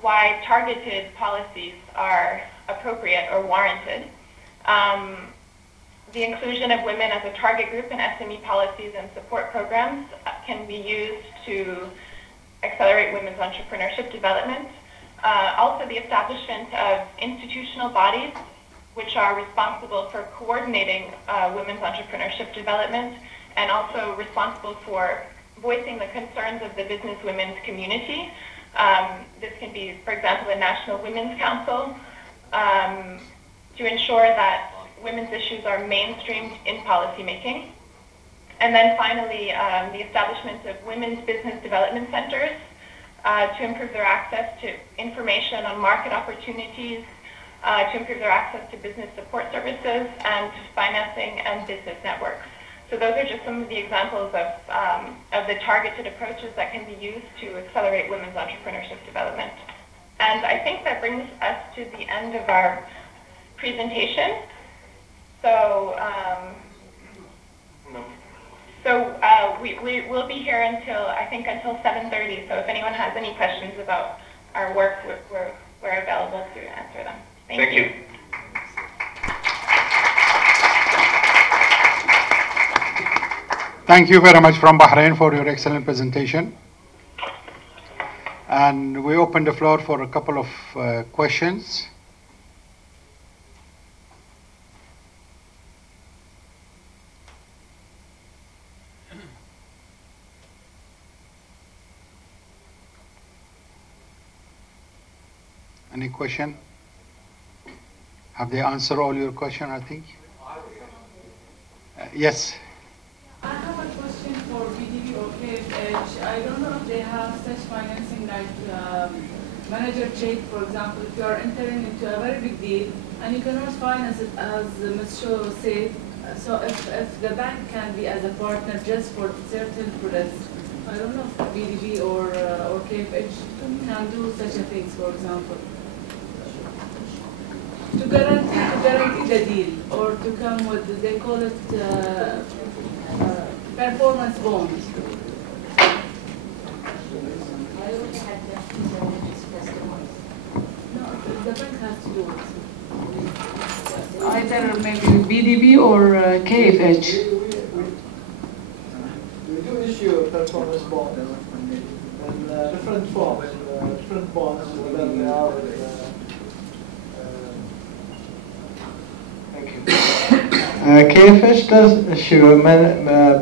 why targeted policies are appropriate or warranted. The inclusion of women as a target group in SME policies and support programs can be used to accelerate women's entrepreneurship development. Also, the establishment of institutional bodies which are responsible for coordinating women's entrepreneurship development and also responsible for voicing the concerns of the business women's community. This can be, for example, a National Women's Council to ensure that women's issues are mainstreamed in policymaking. And then finally, the establishment of women's business development centers to improve their access to information on market opportunities, to improve their access to business support services and financing and business networks. So those are just some of the examples of the targeted approaches that can be used to accelerate women's entrepreneurship development. And I think that brings us to the end of our presentation. So, we will be here until, I think, until 7:30. So if anyone has any questions about our work, we're available to answer them. Thank you. Thank you very much from Bahrain for your excellent presentation. And we open the floor for a couple of questions. Any question? Have they answered all your question, I think? Yes. I have a question for BDB or KFH. I don't know if they have such financing like manager check, for example, if you are entering into a very big deal and you cannot finance it as Ms. Shaw said, so if the bank can be as a partner just for certain products, I don't know if BDB or KFH can do such a thing, for example. To guarantee the deal, or to come with, they call it performance bonds. No, the bank has to do it. Either maybe BDB or KFH. We do issue a performance bond in different forms, different bonds, whether they are KFH does issue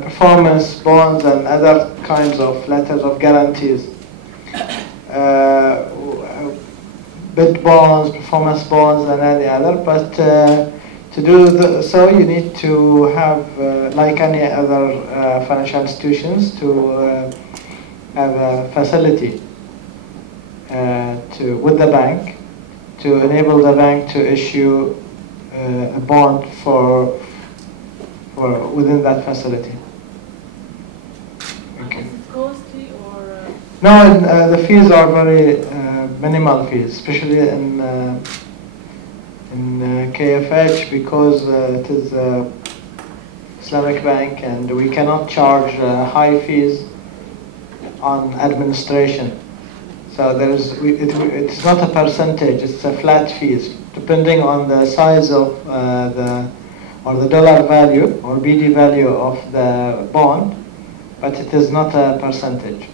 performance bonds and other kinds of letters of guarantees. Bid bonds, performance bonds, and any other. But to do so, you need to have, like any other financial institutions, to have a facility with the bank to enable the bank to issue a bond for within that facility. Okay. Is it costly or? No, the fees are very minimal fees, especially in KFH, because it is an Islamic bank and we cannot charge high fees on administration. So it's not a percentage; it's a flat fees, depending on the size of the dollar value or BD value of the bond, but it is not a percentage.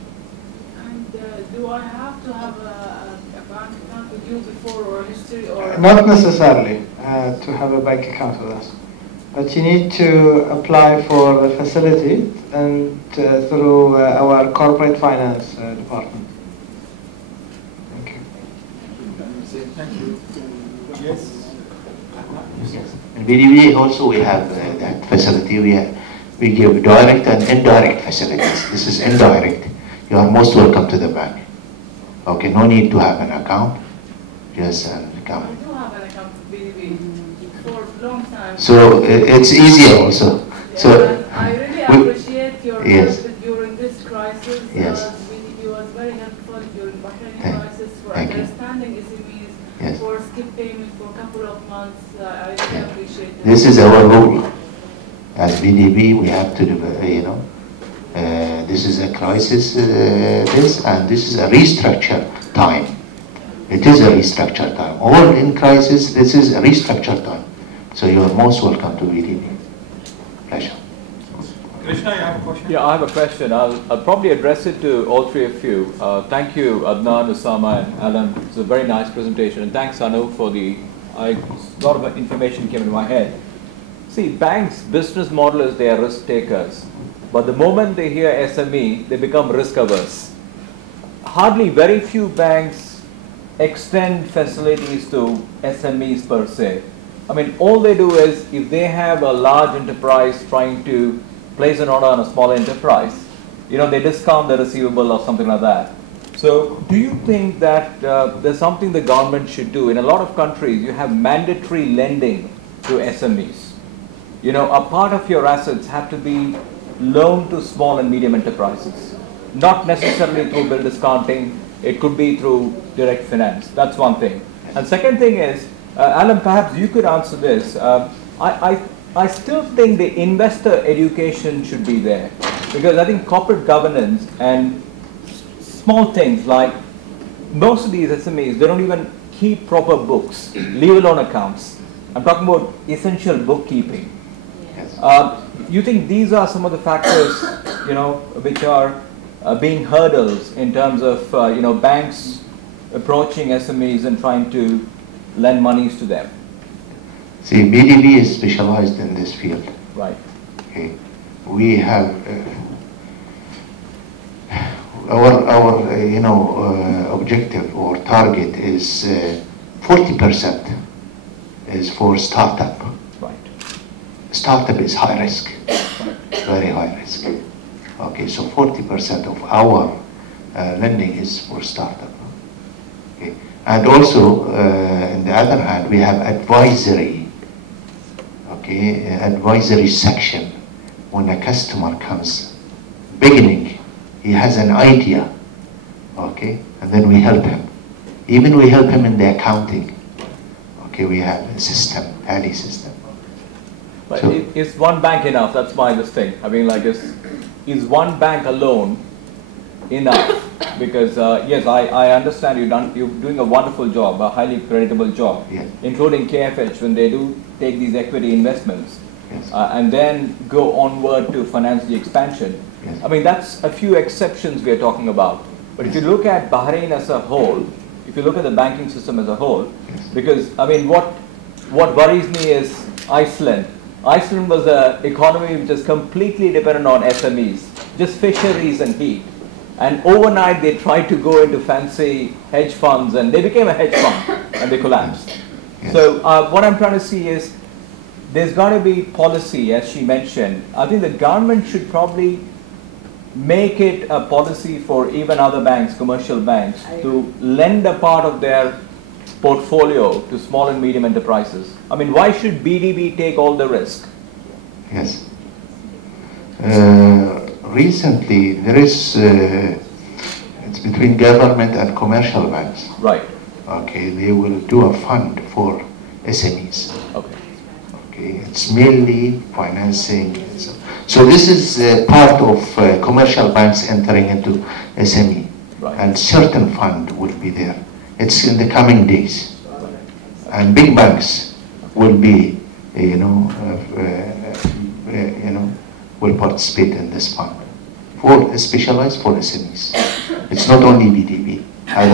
And do I have to have a bank account with you before, or history, or? Not necessarily to have a bank account with us, but you need to apply for the facility and through our corporate finance department. Thank you. Thank you. Yes. In BDB also we have that facility. We give direct and indirect facilities. This is indirect. You are most welcome to the bank. Okay, no need to have an account. Just come. I do have an account with BDB for a long time. So it's easier also. Yeah, so I really appreciate your yes. help during this crisis. Yes. BDB was very helpful during Bahrain crisis for Thank understanding SMEs, yes. for skip payment for a couple of months. I really appreciate it. This is our rule. As BDB, we have to, this is a crisis, and this is a restructure time. It is a restructure time. All in crisis, this is a restructure time. So you are most welcome to BDB. Pleasure. Krishna, you have a question? Yeah, I have a question. I'll probably address it to all three of you. Thank you, Adnan, Usama, and Alam. It's a very nice presentation. And thanks, Anu, for a lot of information came into my head. See, banks' business model is they are risk takers. But the moment they hear SME, they become risk averse. Hardly very few banks extend facilities to SMEs per se. I mean, all they do is if they have a large enterprise trying to place an order on a small enterprise, they discount the receivable or something like that. So do you think that there's something the government should do? In a lot of countries, you have mandatory lending to SMEs. A part of your assets have to be loaned to small and medium enterprises, not necessarily through bill discounting. It could be through direct finance. That's one thing. And second thing is, Alan, perhaps you could answer this. I still think the investor education should be there, because I think corporate governance and small things like most of these SMEs, they don't even keep proper books, leave alone accounts. I'm talking about essential bookkeeping. You think these are some of the factors, which are being hurdles in terms of, banks approaching SMEs and trying to lend monies to them? See, BDB is specialized in this field. Right. Okay. We have our objective or target is 40% is for startup. Right. Startup is high risk, very high risk. Okay, so 40% of our lending is for startup. Okay. And also, on the other hand, we have advisory. Okay, advisory section. When a customer comes, beginning, he has an idea. Okay, and then we help him. Even we help him in the accounting. Okay, we have a system, tally system. But so, is one bank enough? That's my thing. I mean, is one bank alone enough? Because yes, I understand you're doing a wonderful job, a highly creditable job, yes, including KFH when they do take these equity investments, yes, and then go onward to finance the expansion. Yes. I mean, that's a few exceptions we are talking about. But yes, if you look at Bahrain as a whole, if you look at the banking system as a whole, yes, because I mean, what worries me is Iceland. Iceland was an economy which is completely dependent on SMEs, just fisheries and heat. And overnight they tried to go into fancy hedge funds and they became a hedge fund and they collapsed. yes. So what I'm trying to see is there's got to be policy, as she mentioned. I think the government should probably make it a policy for even other banks, commercial banks, to lend a part of their portfolio to small and medium enterprises. I mean, why should BDB take all the risk? Yes. Recently, there is, it's between government and commercial banks. Right. Okay, they will do a fund for SMEs. Okay. Okay, it's mainly financing. So this is part of commercial banks entering into SME. Right. And certain fund will be there. It's in the coming days. And big banks will be, will participate in this fund. Specialized for SMEs. It's not only BDB.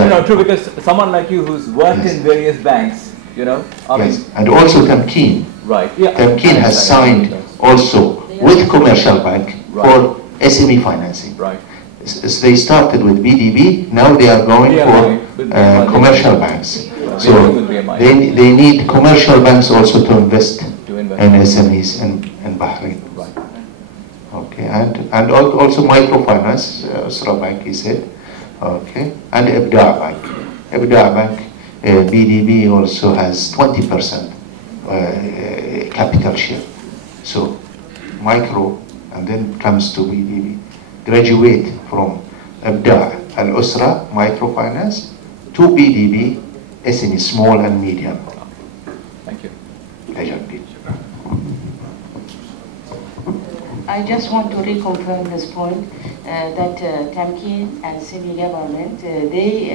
No, true, because someone like you who's worked yes, in various banks, yes, and also Tamkeen. Right. Yeah. Tamkeen has signed also with commercial bank for SME financing. Right. They started with BDB, now they are going for commercial banks. Right. So they need commercial banks also to invest in SMEs in Bahrain. Right. Okay, and also microfinance, Usra Bank, he said. Okay, and Ibda Bank. Ibda Bank, BDB also has 20% capital share. So micro, and then comes to BDB. Graduate from Ibda al-Usra, microfinance, to BDB, SME, small and medium. Thank you. Pleasure. I just want to reconfirm this point that Tamkeen and semi-government, they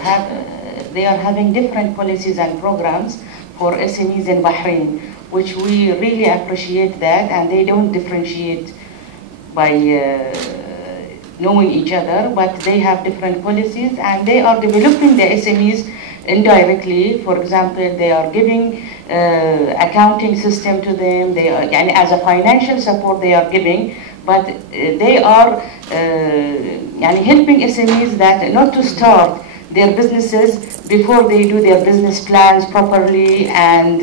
have they are having different policies and programs for SMEs in Bahrain, which we really appreciate that, and they don't differentiate by knowing each other, but they have different policies and they are developing the SMEs indirectly. For example, they are giving accounting system to them, they are, and as a financial support they are giving, but they are helping SMEs that not to start their businesses before they do their business plans properly, and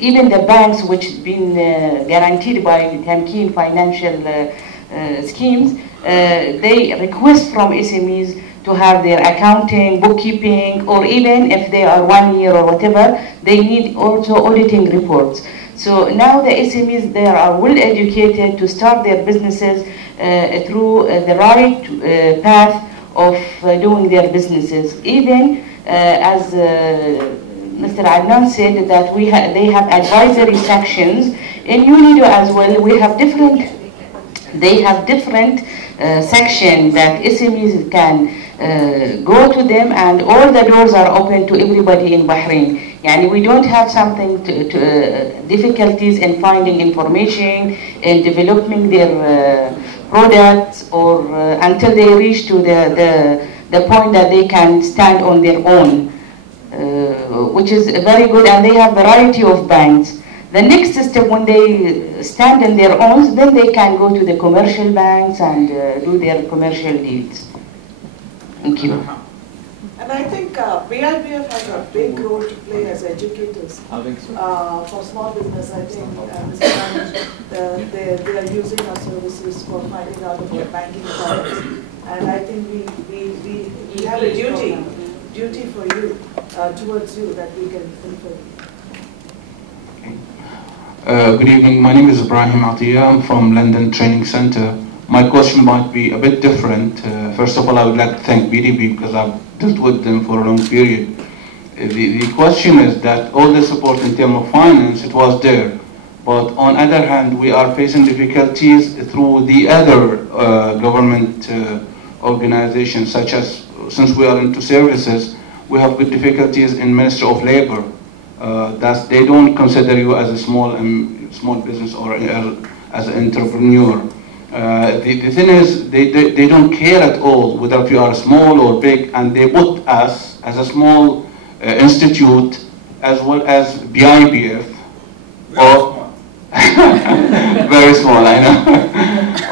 even the banks which been guaranteed by Tamkeen financial schemes, they request from SMEs to have their accounting, bookkeeping, or even if they are 1 year or whatever, they need also auditing reports. So now the SMEs there are well educated to start their businesses through the right path of doing their businesses. Even as Mr. Adnan said that they have advisory sections in UNIDO as well. They have different sections that SMEs can go to them, and all the doors are open to everybody in Bahrain. We don't have something difficulties in finding information, in developing their products, or until they reach to the point that they can stand on their own, which is very good, and they have variety of banks. The next step, when they stand on their own, then they can go to the commercial banks and do their commercial deals. Thank you. And I think BIBF has a big role to play as educators. I think so. For small business. I think they are using our services for finding out about banking products. And I think we have a duty for you, towards you, that we can fulfill. Good evening, my name is Ibrahim Atiyah. I'm from London Training Centre. My question might be a bit different. First of all, I would like to thank BDB because I've dealt with them for a long period. The question is that all the support in terms of finance, it was there. But on other hand, we are facing difficulties through the other government organizations, such as, since we are into services, we have good difficulties in Ministry of Labor. That they don't consider you as a small business or as an entrepreneur. The thing is, they don't care at all whether you are small or big, and they put us as a small institute as well as BIBF, or very small, I know,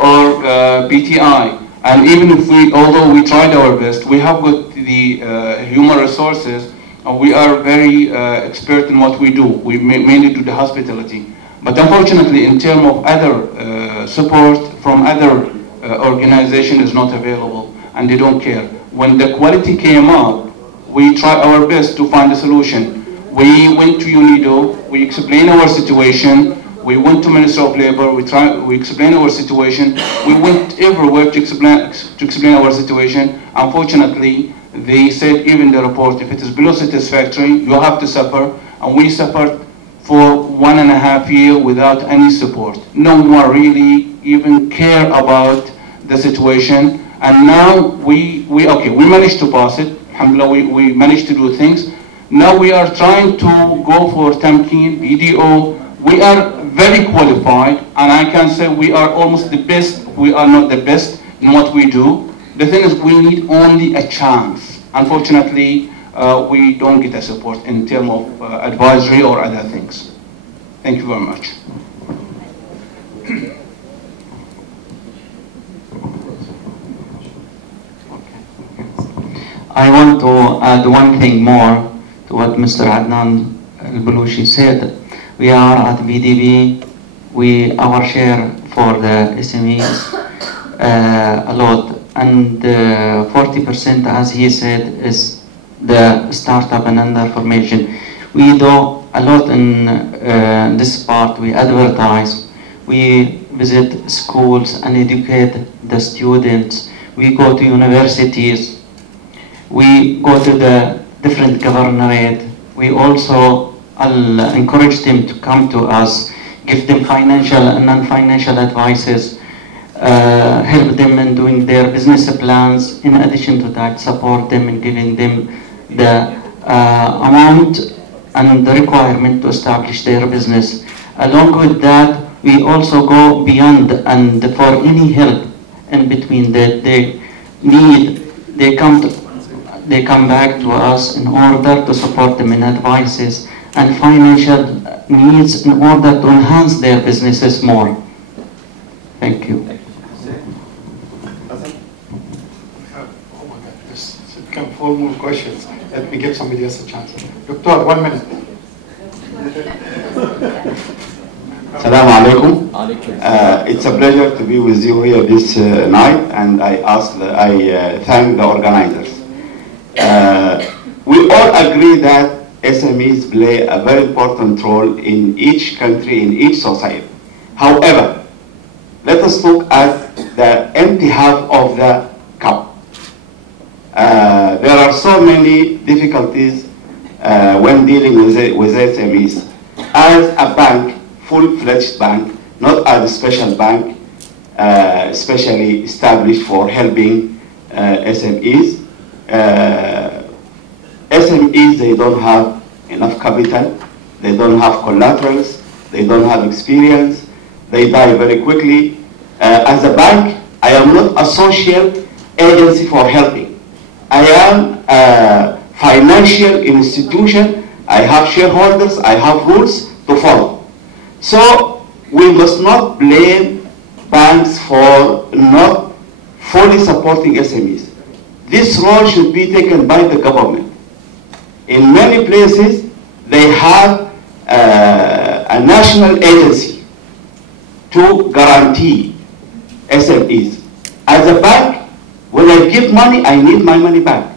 or BTI. And even if although we tried our best, we have got the human resources. We are very expert in what we do. We mainly do the hospitality. But unfortunately, in terms of other support from other organizations is not available, and they don't care. When the quality came up, we tried our best to find a solution. We went to UNIDO, we explained our situation, we went to Ministry of Labor, we explained our situation, we went everywhere to explain our situation. Unfortunately, they said even the report, if it is below satisfactory, you have to suffer, and we suffered for 1.5 years without any support. No one really even care about the situation, and now we managed to pass it. Alhamdulillah, we managed to do things. Now we are trying to go for Tamkeen, BDO. We are very qualified, and I can say we are almost the best. We are not the best in what we do. The thing is, we need only a chance. Unfortunately, we don't get a support in terms of advisory or other things. Thank you very much. I want to add one thing more to what Mr. Adnan Al-Balushi said. We are at BDB, our share for the SMEs a lot, and 40%, as he said, is the startup and under formation. We do a lot in this part. We advertise, we visit schools and educate the students. We go to universities. We go to the different governorate. We also encourage them to come to us, give them financial and non-financial advices, help them in doing their business plans. In addition to that, support them in giving them the amount and the requirement to establish their business. Along with that, we also go beyond, and for any help in between that they need, they come back to us in order to support them in advices and financial needs in order to enhance their businesses more. Thank you. Oh my God, there's come 4 more questions. Let me give somebody else a chance. Doctor, 1 minute. Assalamu alaikum. It's a pleasure to be with you here this night, and I thank the organizers. We all agree that SMEs play a very important role in each country, in each society. However, let us look at the empty half of the cup. There are so many difficulties when dealing with SMEs. As a bank, full-fledged bank, not as a special bank, specially established for helping SMEs. SMEs, they don't have enough capital, they don't have collaterals, they don't have experience, they die very quickly. As a bank, I am not a social agency for helping. I am a financial institution. I have shareholders, I have rules to follow. So we must not blame banks for not fully supporting SMEs. This role should be taken by the government. In many places, they have a national agency to guarantee SMEs. As a bank, when I give money, I need my money back.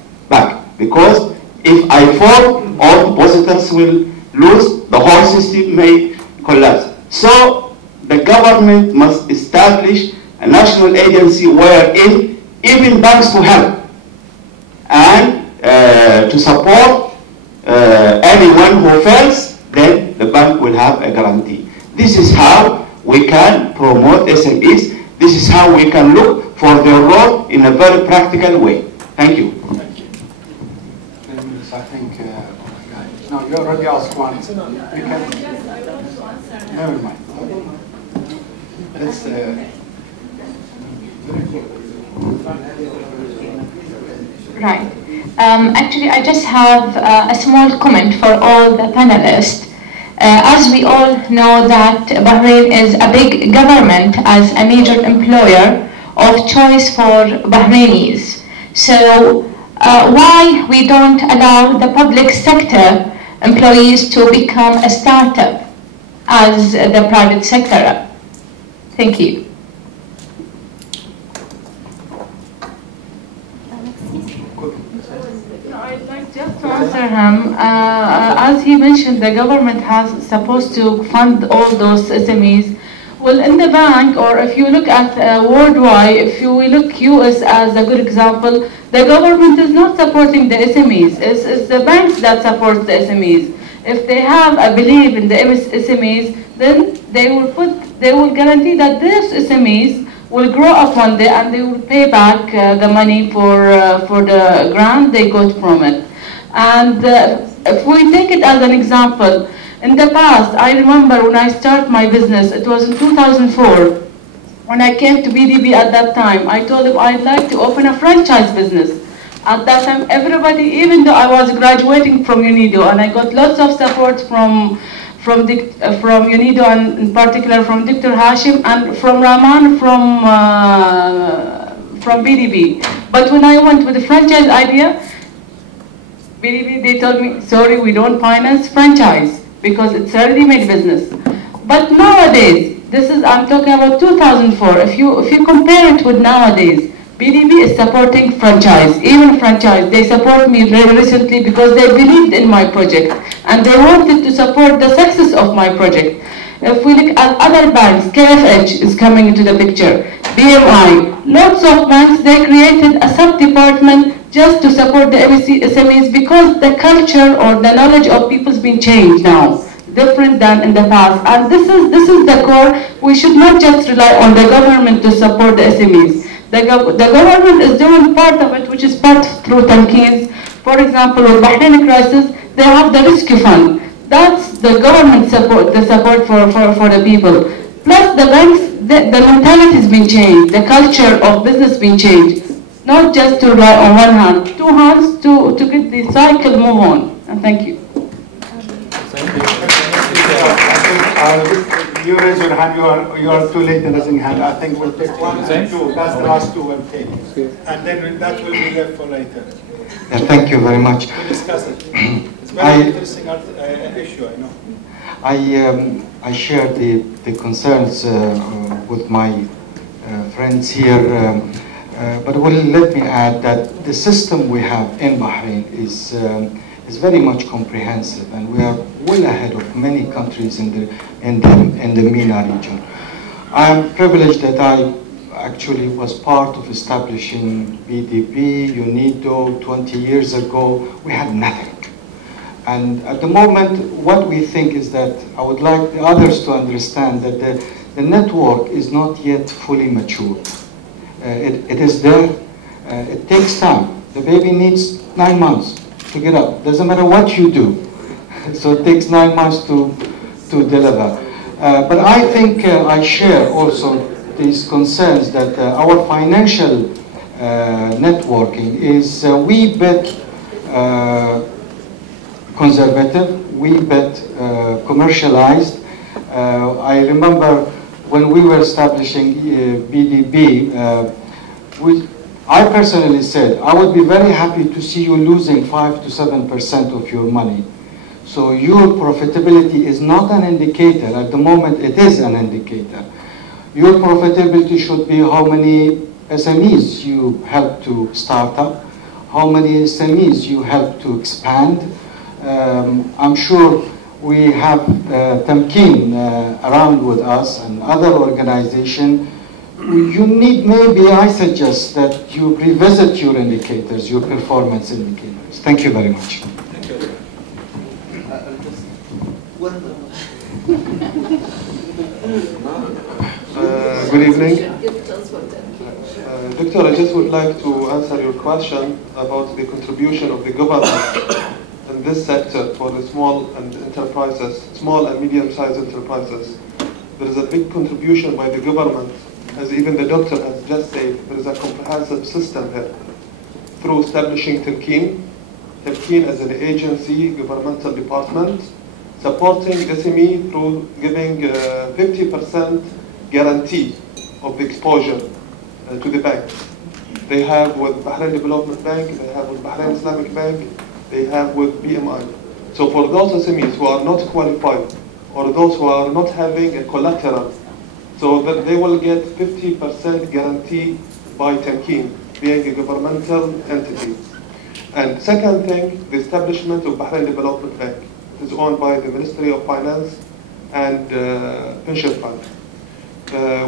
Because if I fall, all depositors will lose, the whole system may collapse. So the government must establish a national agency wherein even banks to help and to support anyone who fails, then the bank will have a guarantee. This is how we can promote SMEs. This is how we can look for their role in a very practical way. Thank you. Thank you. I think, oh my God. No, you already asked one. You can, never mind. Let's, right. Actually, I just have a small comment for all the panelists. As we all know that Bahrain is a big government as a major employer of choice for Bahrainis. So why we don't allow the public sector employees to become a startup as the private sector? Thank you. Just to answer him, as he mentioned, the government has supposed to fund all those SMEs. Well, in the bank, or if you look at worldwide, if you look US as a good example, the government is not supporting the SMEs. It's the banks that support the SMEs. If they have a belief in the SMEs, then they will guarantee that these SMEs will grow up one day and they will pay back the money for the grant they got from it. And if we take it as an example, in the past, I remember when I started my business, it was in 2004. When I came to BDB at that time, I told them I'd like to open a franchise business. At that time, everybody, even though I was graduating from UNIDO, and I got lots of support from UNIDO, and in particular from Dr. Hashim and from Rahman from BDB. But when I went with the franchise idea, BDB, they told me, sorry, we don't finance franchise because it's a ready-made business. But nowadays, I'm talking about 2004. If you compare it with nowadays, BDB is supporting franchise, even franchise. They support me very recently because they believed in my project and they wanted to support the success of my project. If we look at other banks, KFH is coming into the picture, BMI, lots of banks, they created a sub-department just to support the SMEs because the culture or the knowledge of people has been changed now, different than in the past. And this is the core. We should not just rely on the government to support the SMEs. The government is doing part of it, which is part through Tamkeens, For example, with Bahrain crisis, they have the rescue fund. That's the government support, the support for the people. Plus the banks, the mentality has been changed, the culture of business been changed. Not just to rely on one hand, two hands to get the cycle move on. And thank you. You raise your hand, you are too late in raising your hand. I think we'll take one and two. That's the last two we'll take. And then that will be left for later. Yeah, thank you very much. To discuss it. It's very interesting issue, I know. I share the concerns with my friends here, but let me add that the system we have in Bahrain is very much comprehensive, and we are well ahead of many countries in the MENA region. I am privileged that I actually was part of establishing BDP, UNIDO 20 years ago. We had nothing. And at the moment, what we think is that I would like the others to understand that the network is not yet fully mature. It is there. It takes time. The baby needs 9 months to get up. Doesn't matter what you do. So it takes 9 months to deliver. But I think I share also these concerns that our financial networking is we bit conservative, we bit commercialized. I remember when we were establishing BDP, I personally said I would be very happy to see you losing 5 to 7% of your money. So your profitability is not an indicator. At the moment, it is an indicator. Your profitability should be how many SMEs you help to start up, how many SMEs you help to expand. I'm sure we have Tamkeen around with us and other organizations. You need, maybe I suggest that you revisit your indicators, your performance indicators. Thank you very much. Good evening. Doctor, I just would like to answer your question about the contribution of the government in this sector for the small and medium-sized enterprises. There is a big contribution by the government, as even the doctor has just said. There is a comprehensive system here through establishing Tamkeen as an agency, governmental department, supporting SME through giving 50% guarantee of the exposure to the banks. They have with Bahrain Development Bank, they have with Bahrain Islamic Bank, they have with BMI. So for those SMEs who are not qualified or those who are not having a collateral, so that they will get 50% guarantee by Tamkeen, being a governmental entity. And second thing, the establishment of Bahrain Development Bank. It is owned by the Ministry of Finance and Pension Fund.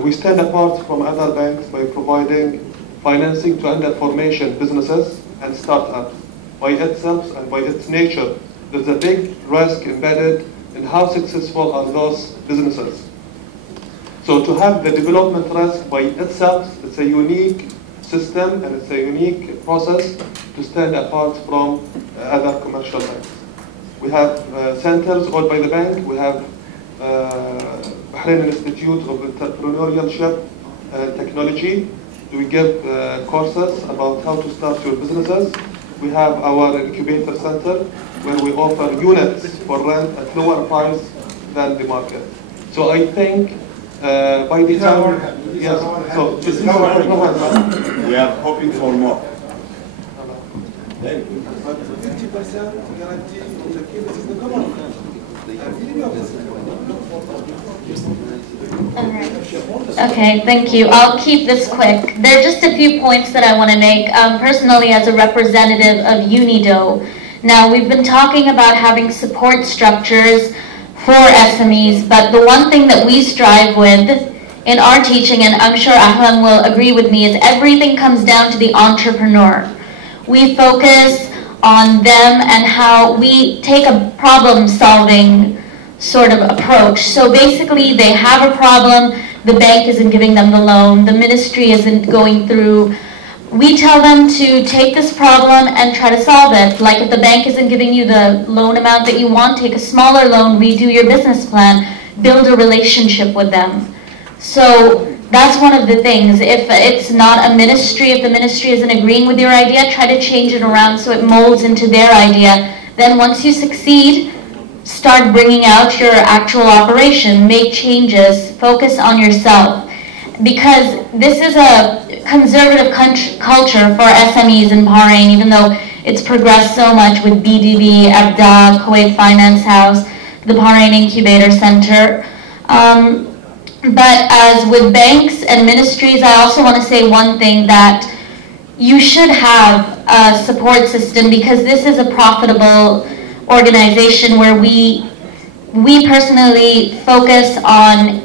We stand apart from other banks by providing financing to under-formation businesses and startups. By itself and by its nature, there's a big risk embedded in how successful are those businesses. So to have the development risk by itself, it's a unique system and it's a unique process to stand apart from other commercial banks. We have centers owned by the bank. We have Bahrain Institute of Entrepreneurship and Technology. We give courses about how to start your businesses. We have our incubator center where we offer units for rent at lower price than the market. So I think by the time, yes, so this is we are hoping for more. 50% guarantee of the cases is the government. Okay, thank you. I'll keep this quick. There are just a few points that I want to make. Personally, as a representative of UNIDO, now we've been talking about having support structures for SMEs, but the one thing that we strive with in our teaching, and I'm sure Ahlan will agree with me, is everything comes down to the entrepreneur. We focus on them and how we take a problem-solving sort of approach. So basically, they have a problem, the bank isn't giving them the loan, the ministry isn't going through we tell them to take this problem and try to solve it. Like if the bank isn't giving you the loan amount that you want, take a smaller loan, redo your business plan, build a relationship with them. So that's one of the things. If it's not a ministry, if the ministry isn't agreeing with your idea, try to change it around so it molds into their idea. Then once you succeed, start bringing out your actual operation, make changes, focus on yourself. Because this is a conservative culture for SMEs in Bahrain, even though it's progressed so much with BDB, Abda, Kuwait Finance House, the Bahrain Incubator Center. But as with banks and ministries, I also want to say one thing, that you should have a support system, because this is a profitable organization where we personally focus on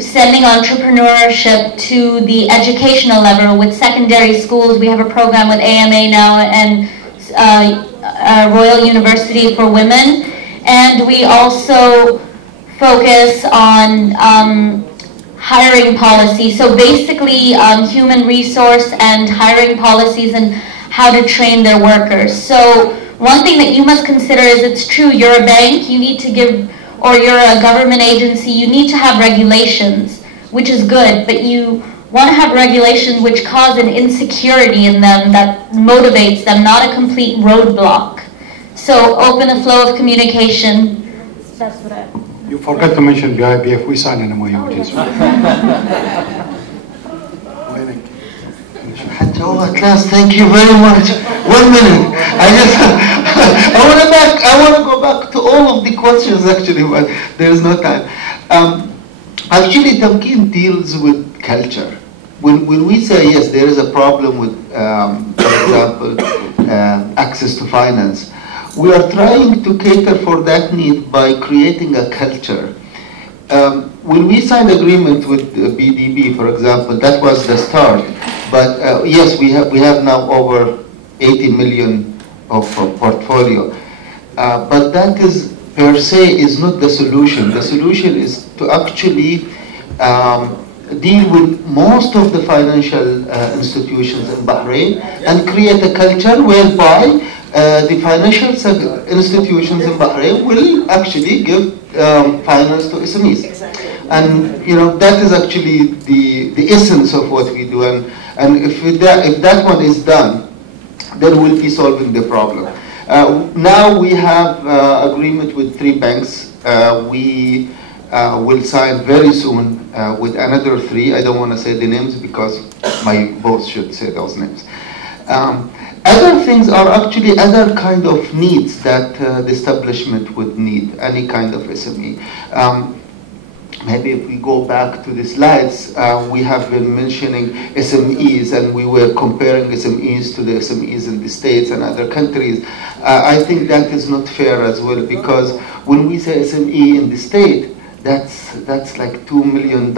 sending entrepreneurship to the educational level. With secondary schools, we have a program with AMA now and Royal University for Women, and we also focus on hiring policy. So basically human resource and hiring policies and how to train their workers. So one thing that you must consider is, it's true, you're a bank, you need to give, or you're a government agency, you need to have regulations, which is good, but you want to have regulations which cause an insecurity in them that motivates them, not a complete roadblock. So open a flow of communication. That's what I... You forgot to mention BIBF. We signed an MOU with this one. At last, thank you very much. 1 minute. I want to go back to all of the questions actually, but there is no time. Actually, Tamkeen deals with culture. When we say yes, there is a problem with, for example, access to finance, we are trying to cater for that need by creating a culture. When we signed agreement with BDB, for example, that was the start. But yes, we have now over 80 million of portfolio. But that is per se is not the solution. The solution is to actually deal with most of the financial institutions in Bahrain and create a culture whereby the financial institutions in Bahrain will actually give finance to SMEs. Exactly. And you know, that is actually the essence of what we do. And if that one is done, then we'll be solving the problem. Now we have agreement with 3 banks. We will sign very soon with another 3. I don't want to say the names because my boss should say those names. Other things are actually other kind of needs that the establishment would need, any kind of SME. Maybe if we go back to the slides, we have been mentioning SMEs, and we were comparing SMEs to the SMEs in the States and other countries. I think that is not fair as well, because when we say SME in the state, that's like $2 million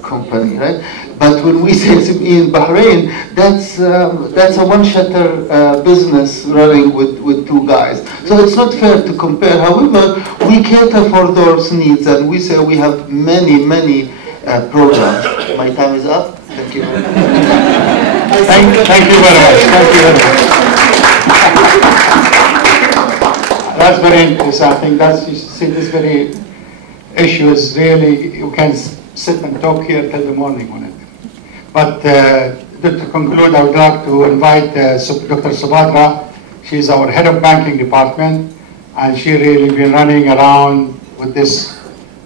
company, right? But when we say SME in Bahrain, that's a one-shutter business running with 2 guys. So it's not fair to compare. However, we cater for those needs, and we say we have many programs. My time is up. Thank you. Thank you very much. Thank you very much. That's very interesting. I think you see this very issue is really, you can sit and talk here till the morning on it. But to conclude, I would like to invite Dr. Subhadra. She's our head of banking department, and she really been running around with this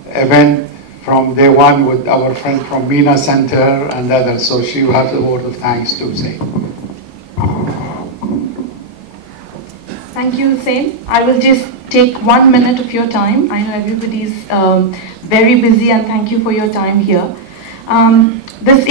event from day one with our friend from MENA Centre and others. So she will have the word of thanks to say. Thank you, Hussein. I will just take 1 minute of your time. I know everybody's very busy, and thank you for your time here. This is